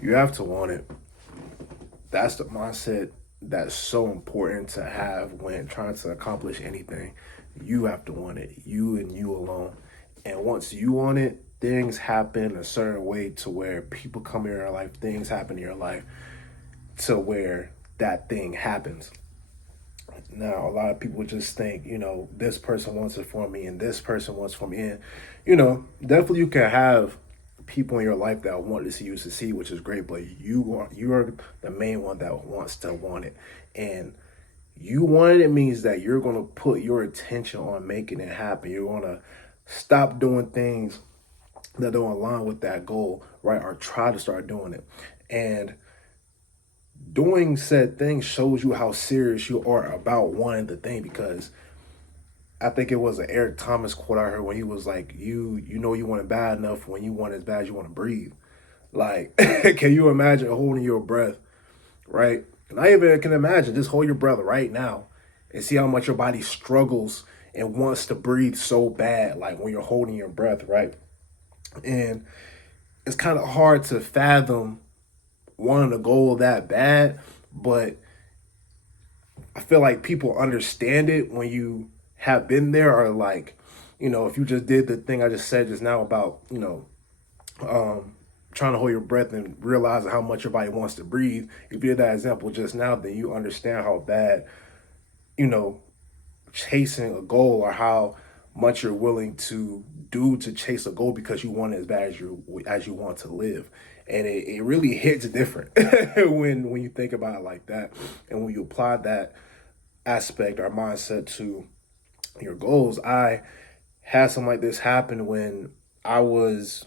You have to want it. That's the mindset that's so important to have when trying to accomplish anything. You have to want it, you and you alone. And once you want it, things happen a certain way to where people come in your life, things happen in your life to where that thing happens. Now, a lot of people just think, this person wants it for me and this person wants for me. And, definitely you can have people in your life that want to see you succeed, which is great, but you are the main one that wants to want it. And you want it means that you're going to put your attention on making it happen. You're going to stop doing things that don't align with that goal, right? Or try to start doing it. And doing said thing shows you how serious you are about wanting the thing, because I think it was an Eric Thomas quote I heard when he was like, you know you want it bad enough when you want it as bad as you want to breathe. Like, can you imagine holding your breath, right? And I even can imagine just hold your breath right now and see how much your body struggles and wants to breathe so bad, like when you're holding your breath, right? And it's kind of hard to fathom wanting a goal that bad, but I feel like people understand it when you have been there, or like, if you just did the thing I just said just now about, trying to hold your breath and realizing how much your body wants to breathe. If you did that example just now, then you understand how bad, you know, chasing a goal, or how much you're willing to do to chase a goal because you want it as bad as you want to live. And it really hits different when you think about it like that, and when you apply that aspect or mindset to your goals. I had something like this happen when I was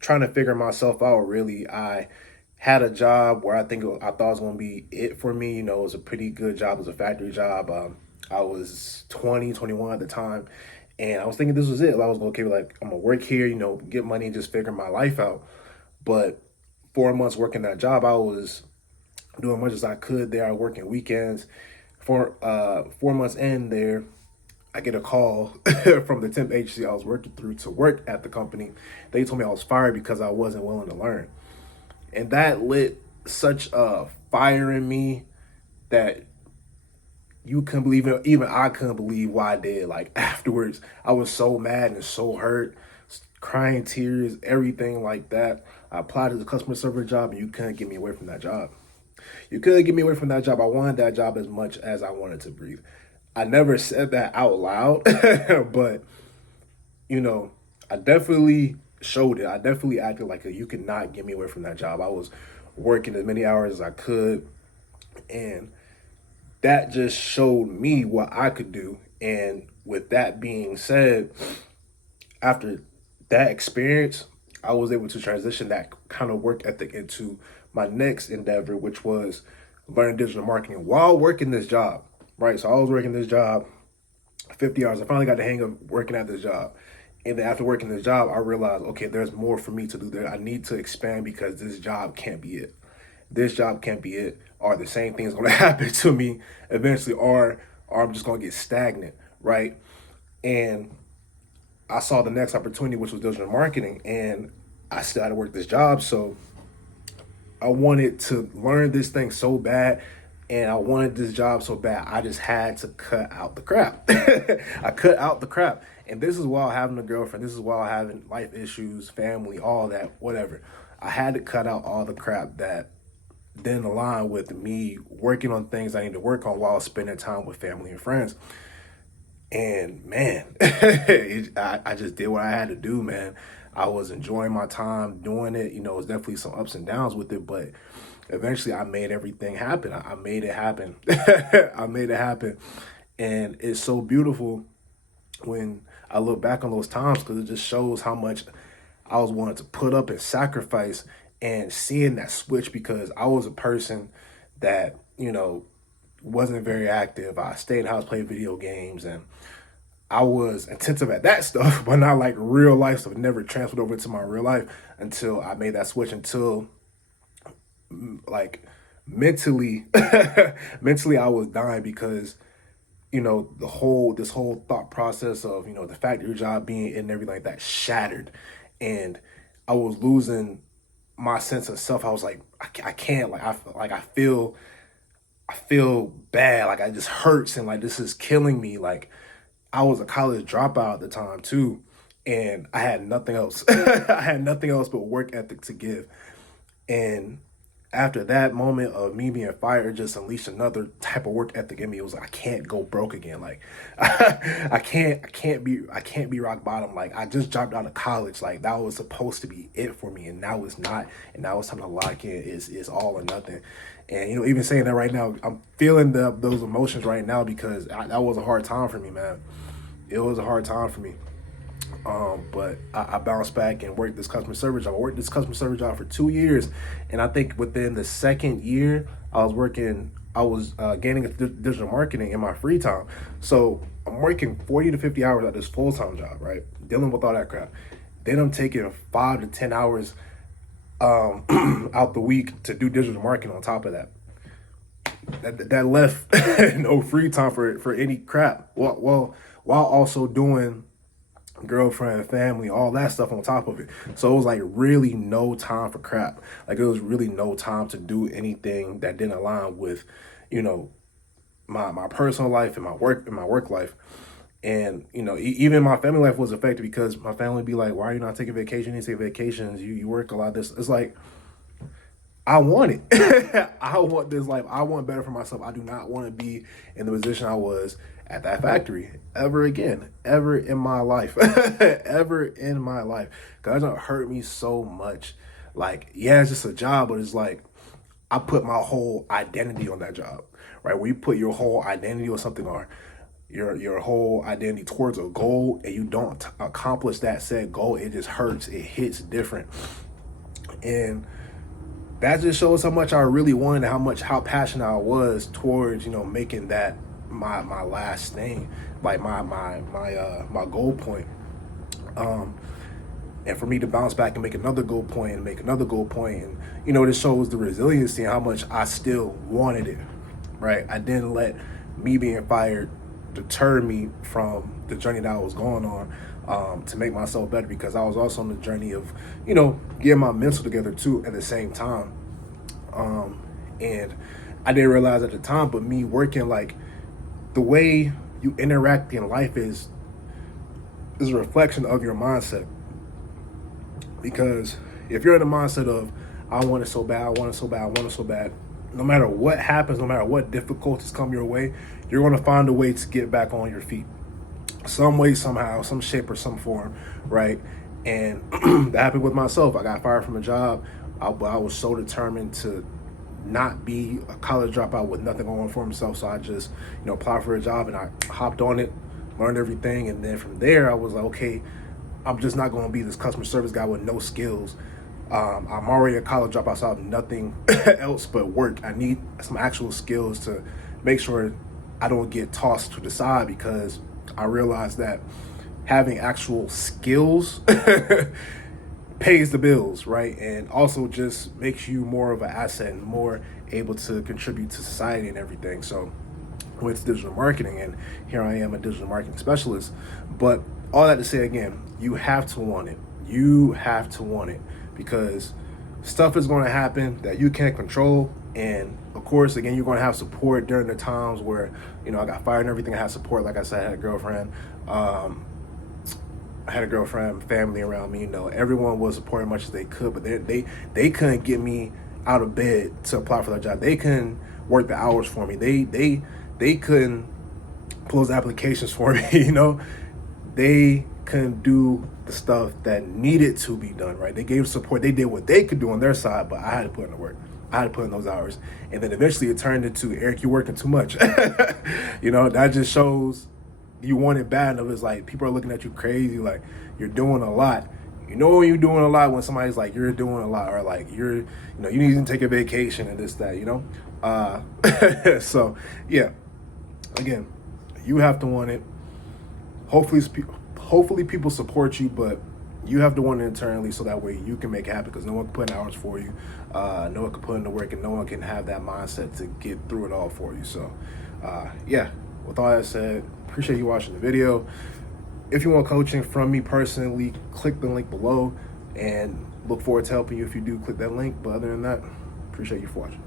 trying to figure myself out. Really, I had a job where I thought it was going to be it for me. It was a pretty good job. It was a factory job. I was 20, 21 at the time, and I was thinking this was it. I was okay, like I'm gonna work here, get money, and just figure my life out. But 4 months working that job, I was doing as much as I could there. I was working weekends. For 4 months in there, I get a call from the temp agency I was working through to work at the company. They told me I was fired because I wasn't willing to learn. And that lit such a fire in me that you couldn't believe it. Even I couldn't believe why I did. Like afterwards, I was so mad and so hurt, crying tears, everything like that. I applied to the customer service job, and you couldn't get me away from that job. You couldn't get me away from that job. I wanted that job as much as I wanted to breathe. I never said that out loud, but you know, I definitely showed it. I definitely acted like you could not get me away from that job. I was working as many hours as I could, and that just showed me what I could do. And with that being said, after that experience, I was able to transition that kind of work ethic into my next endeavor, which was learning digital marketing while working this job. Right. So I was working this job 50 hours. I finally got the hang of working at this job. And then after working this job, I realized, okay, there's more for me to do there. I need to expand because this job can't be it. This job can't be it. Or the same thing is going to happen to me eventually, or I'm just going to get stagnant, right? And I saw the next opportunity, which was digital marketing, and I still had to work this job. So I wanted to learn this thing so bad, and I wanted this job so bad. I just had to cut out the crap. I cut out the crap. And this is while having a girlfriend. This is while having life issues, family, all that, whatever. I had to cut out all the crap that didn't align with me working on things I need to work on while spending time with family and friends. And man, I just did what I had to do, man. I was enjoying my time doing it. It was definitely some ups and downs with it, but eventually I made everything happen. I made it happen. I made it happen. And it's so beautiful when I look back on those times, because it just shows how much I was willing to put up and sacrifice, and seeing that switch, because I was a person that, wasn't very active. I stayed in the house, played video games, and I was attentive at that stuff, but not like real life stuff. It never transferred over to my real life until I made that switch. Until like mentally, mentally, I was dying because this whole thought process of the factory job being in and everything like that shattered, and I was losing my sense of self. I was like, I can't, like, I feel bad. Like, I just hurts, and like, this is killing me. Like, I was a college dropout at the time too, and I had nothing else. I had nothing else but work ethic to give. And after that moment of me being fired, just unleashed another type of work ethic in me. It was like, I can't go broke again. Like, I can't be rock bottom. Like, I just dropped out of college. Like, that was supposed to be it for me, and now it's not. And now it's time to lock in. Is all or nothing. And even saying that right now, I'm feeling those emotions right now because that was a hard time for me, man. It was a hard time for me. But I bounced back and worked this customer service job. I worked this customer service job for 2 years, and I think within the second year, I was gaining digital marketing in my free time. So I'm working 40 to 50 hours at this full-time job, right? Dealing with all that crap. Then I'm taking 5 to 10 hours out the week to do digital marketing on top of that. That left no free time for any crap. Well, while also doing girlfriend, family, all that stuff on top of it. So it was like really no time for crap. Like, it was really no time to do anything that didn't align with, my personal life and my work life. And even my family life was affected because my family would be like, "Why are you not taking vacation? You take vacations. You work a lot." This it's like, I want it. I want this life. I want better for myself. I do not want to be in the position I was at that factory ever again, ever in my life, ever in my life. Because it hurt me so much. Like, yeah, it's just a job, but it's like I put my whole identity on that job, right? When you put your whole identity on something, or your whole identity towards a goal, and you don't accomplish that said goal, it just hurts. It hits different. And that just shows how much I really wanted, and how passionate I was towards making that my last thing, like my goal point. And for me to bounce back and make another goal point and make another goal point, and this shows the resiliency and how much I still wanted it. Right, I didn't let me being fired deter me from the journey that I was going on, to make myself better, because I was also on the journey of getting my mental together too at the same time. And I didn't realize at the time, but me working, like, the way you interact in life is a reflection of your mindset. Because if you're in the mindset of, I want it so bad, I want it so bad, I want it so bad, no matter what happens, no matter what difficulties come your way, you're going to find a way to get back on your feet. Some way, somehow, some shape or some form, right? And that happened with myself. I got fired from a job. I was so determined to not be a college dropout with nothing going for himself. So I just, applied for a job, and I hopped on it, learned everything. And then from there, I was like, okay, I'm just not going to be this customer service guy with no skills. I'm already a college dropout, so I have nothing else but work. I need some actual skills to make sure I don't get tossed to the side, because I realized that having actual skills pays the bills, right? And also just makes you more of an asset and more able to contribute to society and everything. So with digital marketing, and here I am, a digital marketing specialist. But all that to say, again, you have to want it. You have to want it, because stuff is going to happen that you can't control. And of course, again, you're going to have support during the times where, I got fired and everything. I had support. Like I said, I had a girlfriend. Family around me. Everyone was supporting as much as they could, but they couldn't get me out of bed to apply for that job. They couldn't work the hours for me. They couldn't close applications for me. They couldn't do the stuff that needed to be done, right? They gave support. They did what they could do on their side, but I had to put in the work. I had to put in those hours. And then eventually it turned into, Eric, you're working too much. That just shows you want it bad enough. It's like people are looking at you crazy, like you're doing a lot. When you're doing a lot, when somebody's like, you're doing a lot, or like you need to take a vacation and this, that, So yeah, again, you have to want it. Hopefully people support you, but you have to want it internally, so that way you can make it happen, because no one can put in hours for you. No one can put in the work, and no one can have that mindset to get through it all for you. So yeah, with all that said, appreciate you watching the video. If you want coaching from me personally, click the link below, and Look forward to helping you if you do click that link. But other than that, appreciate you for watching.